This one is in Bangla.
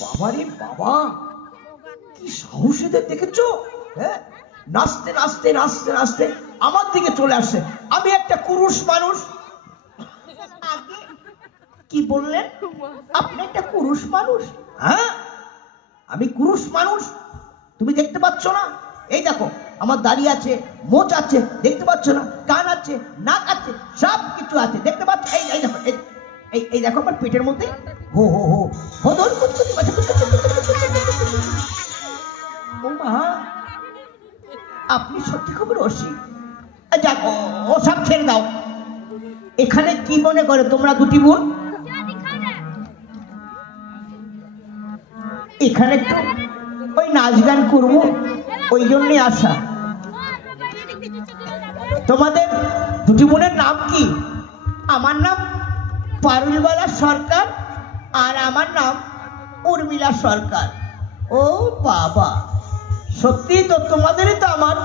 বাবারে বাবা, কি সাহস এদের দেখেছো? হ্যাঁ, নাচতে নাচতে নাচতে নাচতে আমার দিকে চলে আসছে। আমি একটা কুরুষ মানুষ। কি বললেন? আপনি একটা কুরুষ মানুষ? হ্যাঁ, আমি কুরুষ মানুষ। তুমি দেখতে পাচ্ছ না? এই দেখো, আমার দাড়ি আছে, মোচ আছে, দেখতে পাচ্ছ না? কান আছে, নাক আছে, সব কিছু আছে, দেখতে পাচ্ছ? এই দেখো, এই দেখো আমার পেটের মধ্যে হো হো হো হদর করতে। ও মা, আপনি সত্যি খুব রসিক। যাক, ও সব ছেড়ে দাও। এখানে কি মনে করে তোমরা দুটি বোন? এখানে ওই নাচ গান করবো, ওই জন্যই আসা। তোমাদের দুটি বোনের নাম কি? আমার নাম পারুলবালা সরকার, আর আমার নাম উর্মিলা সরকার। ও বাবা, সত্যি তো তোমাদেরই তো আমার